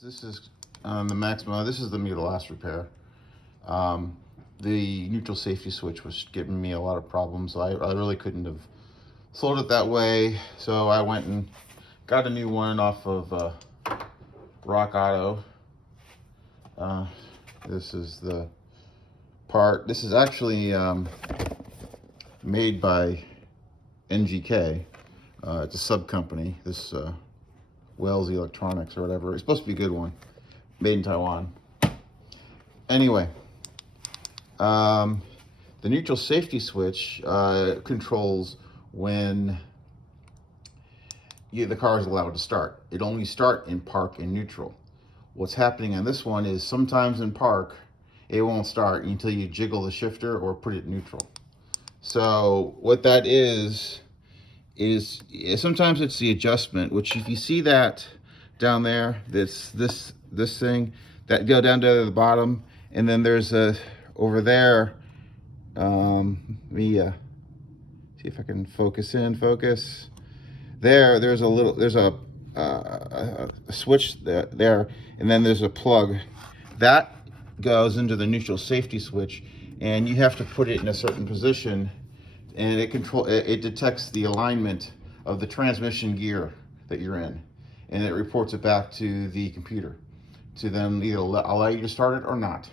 This is the Maxima. This is the last repair. The neutral safety switch was giving me a lot of problems. I really couldn't have sold it that way, so I went and got a new one off of Rock Auto. This is the part. This is actually made by NGK. It's a sub company. This Wells Electronics or whatever. It's supposed to be a good one. Made in Taiwan. Anyway, the neutral safety switch controls when the car is allowed to start. It only starts in park and neutral. What's happening on this one is sometimes in park, it won't start until you jiggle the shifter or put it neutral. So what that is sometimes it's the adjustment, which if you see that down there, this thing that go down to the bottom, and then there's a over there. Let me see if I can focus. There's a switch there, and then there's a plug that goes into the neutral safety switch, and you have to put it in a certain position, and it detects the alignment of the transmission gear that you're in, and it reports it back to the computer to then either allow you to start it or not.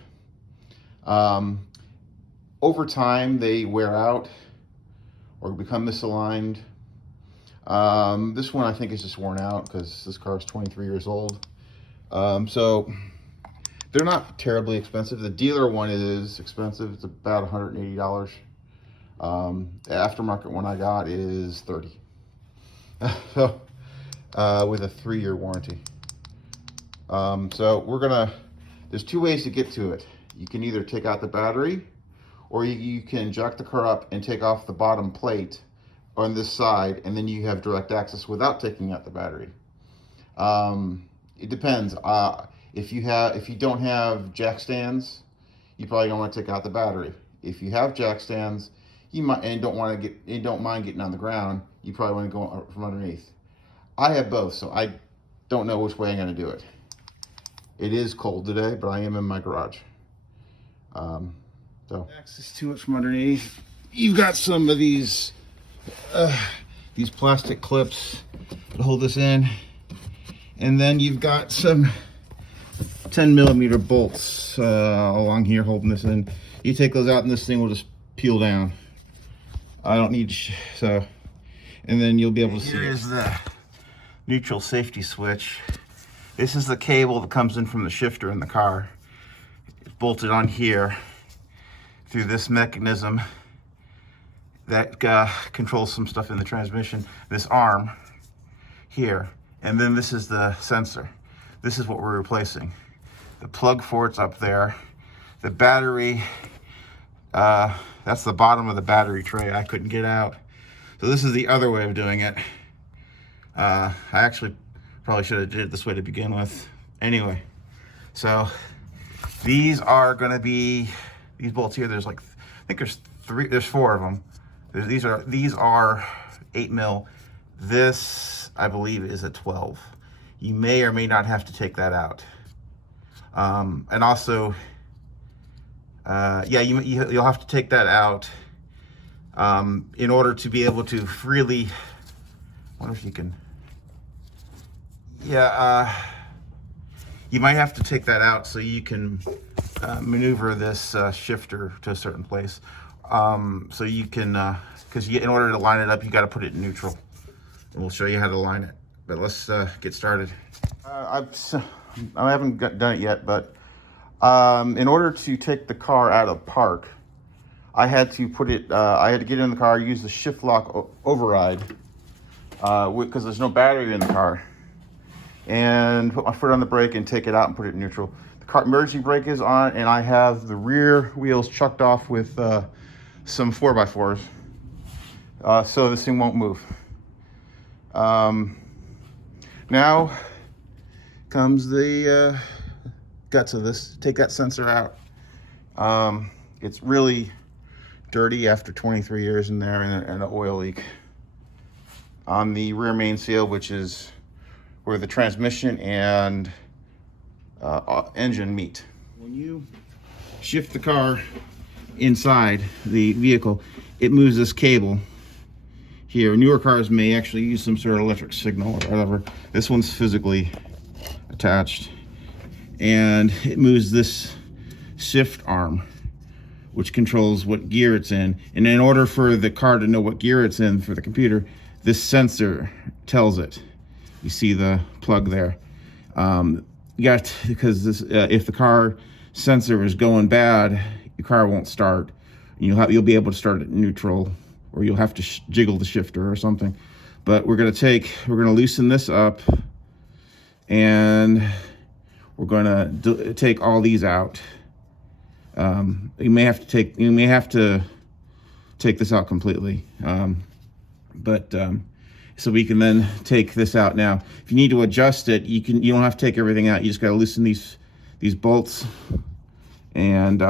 Over time they wear out or become misaligned. This one I think is just worn out because this car is 23 years old. So they're not terribly expensive. The dealer one is expensive. It's about $180. The aftermarket one I got is $30. So with a 3-year warranty. So there's two ways to get to it. You can either take out the battery, or you can jack the car up and take off the bottom plate on this side, and then you have direct access without taking out the battery. It depends. If you don't have jack stands, you probably don't want to take out the battery. If you have jack stands, you might and don't mind getting on the ground, you probably want to go from underneath. I have both, so I don't know which way I'm going to do it. It is cold today, but I am in my garage. So access to it from underneath. You've got some of these plastic clips to hold this in, and then you've got some 10mm bolts along here holding this in. You take those out, and this thing will just peel down. I don't need so, and then you'll be able to see. Here is the neutral safety switch. This is the cable that comes in from the shifter in the car. It's bolted on here through this mechanism that controls some stuff in the transmission. This arm here, and then this is the sensor. This is what we're replacing. The plug for it's up there. The battery, that's the bottom of the battery tray. I couldn't get out. So this is the other way of doing it. I actually probably should have did it this way to begin with. Anyway, so these are going to be these bolts here. There's like, I think there's 4 of them. These are 8mm. This, I believe, is a 12. You may or may not have to take that out. And also, yeah, you'll have to take that out in order to be able to freely. I wonder if you can. Yeah, you might have to take that out so you can maneuver this shifter to a certain place. So you can, because in order to line it up, you got to put it in neutral. And we'll show you how to line it. But let's get started. I haven't done it yet, but in order to take the car out of park, I had to put it. I had to get in the car, use the shift lock override, because there's no battery in the car, and put my foot on the brake and take it out and put it in neutral. The car emergency brake is on, and I have the rear wheels chucked off with some 4x4s, so this thing won't move. Now comes the guts of this. Take that sensor out. It's really dirty after 23 years in there, and an oil leak on the rear main seal, which is where the transmission and engine meet. When you shift the car inside the vehicle, it moves this cable here. Newer cars may actually use some sort of electric signal or whatever. This one's physically attached, and it moves this shift arm, which controls what gear it's in. And in order for the car to know what gear it's in for the computer, this sensor tells it. You see the plug there. Because this, if the car sensor is going bad, your car won't start. You'll be able to start at neutral, or you'll have to jiggle the shifter or something. But we're gonna loosen this up, and we're gonna take all these out. You may have to take this out completely, so we can then take this out. Now, if you need to adjust it, you don't have to take everything out. You just got to loosen these bolts, and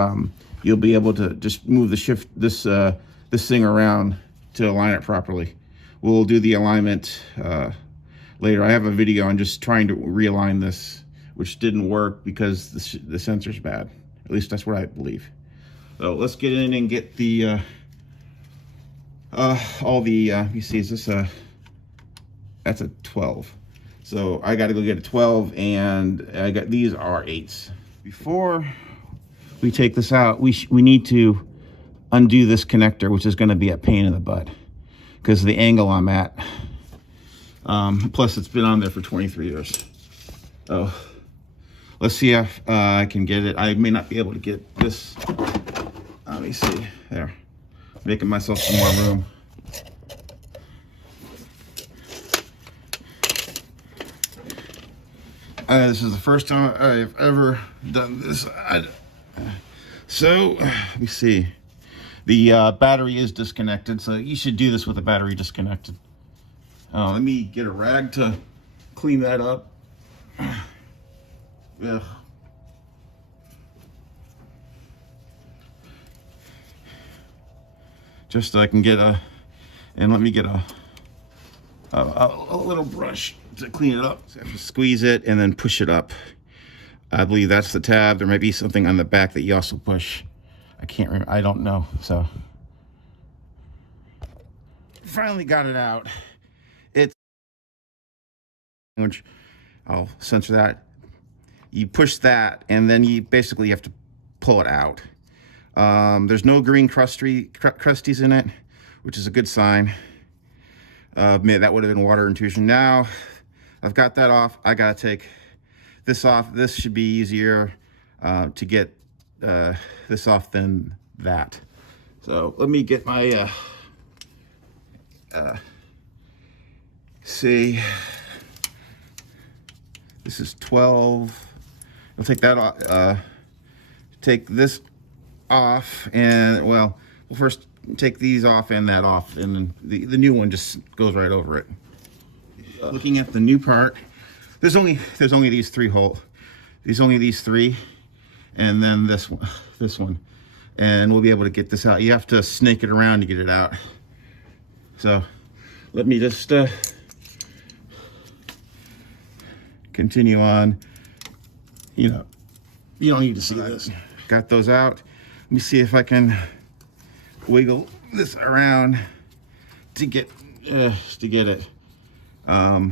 you'll be able to just move this thing around to align it properly. We'll do the alignment later. I have a video on just trying to realign this, which didn't work because the sensor's bad. At least that's what I believe. So let's get in and get the you see, is this that's a 12. So I got to go get a 12, and these are 8s. Before we take this out, we need to undo this connector, which is going to be a pain in the butt because of the angle I'm at. Plus, it's been on there for 23 years. So let's see if I can get it. I may not be able to get this. Let me see. There. Making myself some more room. This is the first time I've ever done this. So, let me see. The battery is disconnected, so you should do this with the battery disconnected. Let me get a rag to clean that up. Ugh. Just so I can get let me get a little brush to clean it up. So I have to squeeze it and then push it up. I believe that's the tab. There might be something on the back that you also push. I can't remember. I don't know. So finally got it out. Which I'll censor that. You push that, and then you basically have to pull it out. There's no green crusties in it, which is a good sign. Man, that would have been water intrusion. Now I've got that off. I gotta take this off. This should be easier to get this off than that. So let me get my see. This is 12. I'll take that off. Take this off, and well, we'll first take these off and that off, and then the new one just goes right over it. Looking at the new part, there's only these three holes. There's only these three, and then this one, and we'll be able to get this out. You have to snake it around to get it out. So let me just continue on. You know, you don't need to see this. Got those out. Let me see if I can wiggle this around to get it. Let me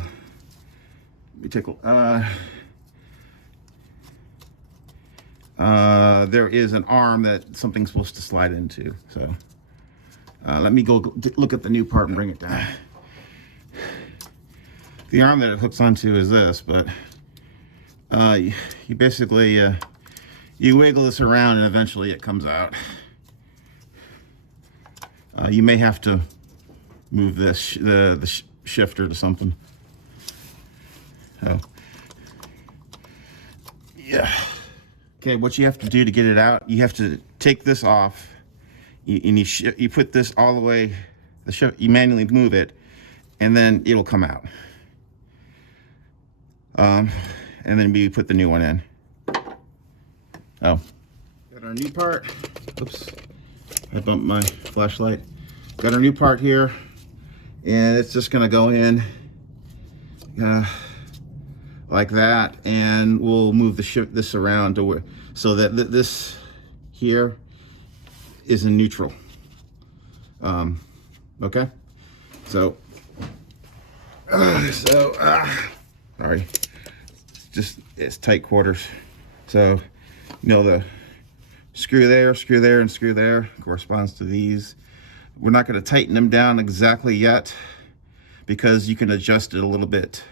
tickle. There is an arm that something's supposed to slide into. So let me go look at the new part and bring it down. The arm that it hooks onto is this, but you basically you wiggle this around and eventually it comes out. You may have to move this the shifter to something. Oh, yeah. Okay, what you have to do to get it out, you have to take this off, and you put this all the way. You manually move it, and then it'll come out. And then we put the new one in. Oh, got our new part. Oops, I bumped my flashlight. Got our new part here, and it's just gonna go in like that, and we'll move this around to where, so that this here is in neutral. Okay, so sorry, it's tight quarters. So the screw there, and screw there corresponds to these. We're not going to tighten them down exactly yet, because you can adjust it a little bit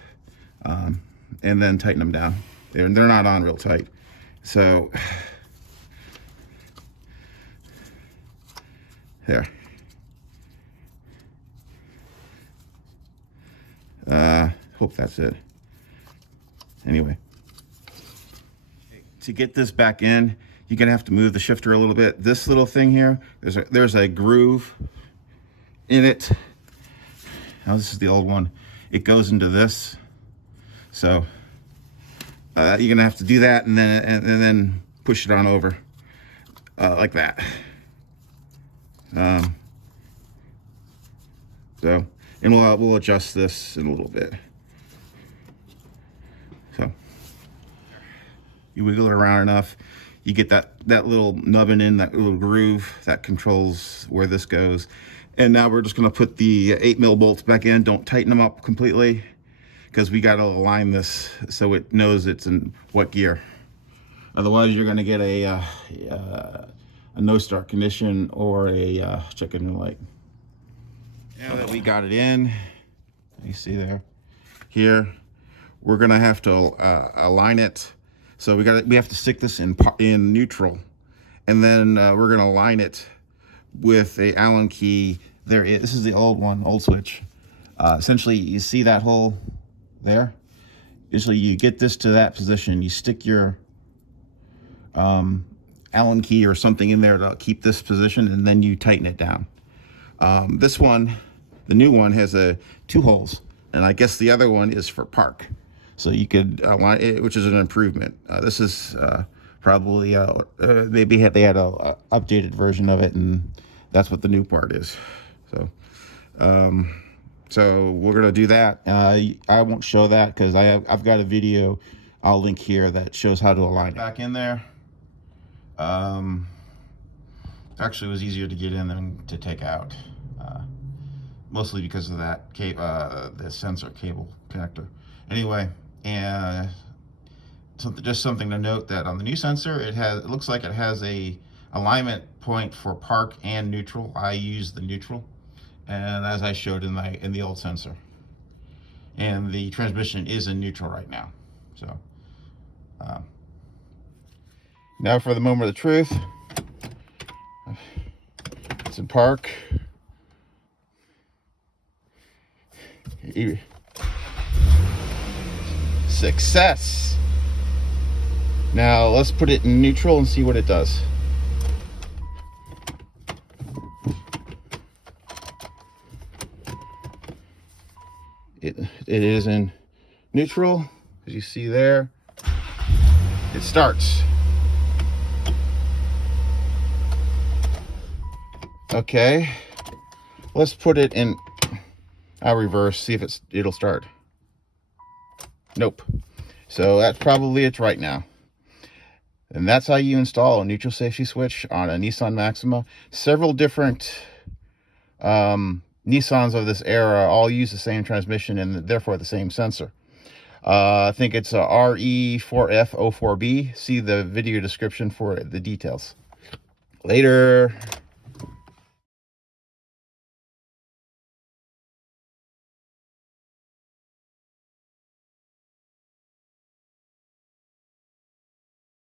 and then tighten them down. They're not on real tight. So there. Hope that's it. Anyway, to get this back in, you're gonna have to move the shifter a little bit. This little thing here, there's a groove in it. Now this is the old one. It goes into this, so you're gonna have to do that, and then push it on over like that. So, and we'll adjust this in a little bit. So you wiggle it around enough, you get that little nubbin in, that little groove that controls where this goes. And now we're just going to put the 8mm bolts back in. Don't tighten them up completely, because we got to align this so it knows it's in what gear. Otherwise, you're going to get a no start condition or a check engine light. Now that we got it in, you see there, here, we're going to have to align it. So we have to stick this in neutral, and then we're going to align it with a Allen key. This is the old switch. Essentially, you see that hole there? Usually you get this to that position, you stick your Allen key or something in there to keep this position, and then you tighten it down. This one, the new one, has 2 holes, and I guess the other one is for park. So you could align it, which is an improvement. This is probably maybe they had a updated version of it, and that's what the new part is. So so we're gonna do that. I won't show that because I've got a video I'll link here that shows how to align it. Back in there. Actually, it was easier to get in than to take out, mostly because of that the sensor cable connector. Anyway, and just something to note, that on the new sensor, it looks like it has a alignment point for park and neutral. I use the neutral, and as I showed in the old sensor, and the transmission is in neutral right now. So now for the moment of the truth. It's in park. Success. Now let's put it in neutral and see what it does. It is in neutral, as you see there. It starts. Okay, let's put it in reverse, see if it'll start. Nope. So that's probably it right now. And that's how you install a neutral safety switch on a Nissan Maxima. Several different Nissans of this era all use the same transmission and therefore the same sensor. I think it's a RE4F04B. See the video description for the details. Later.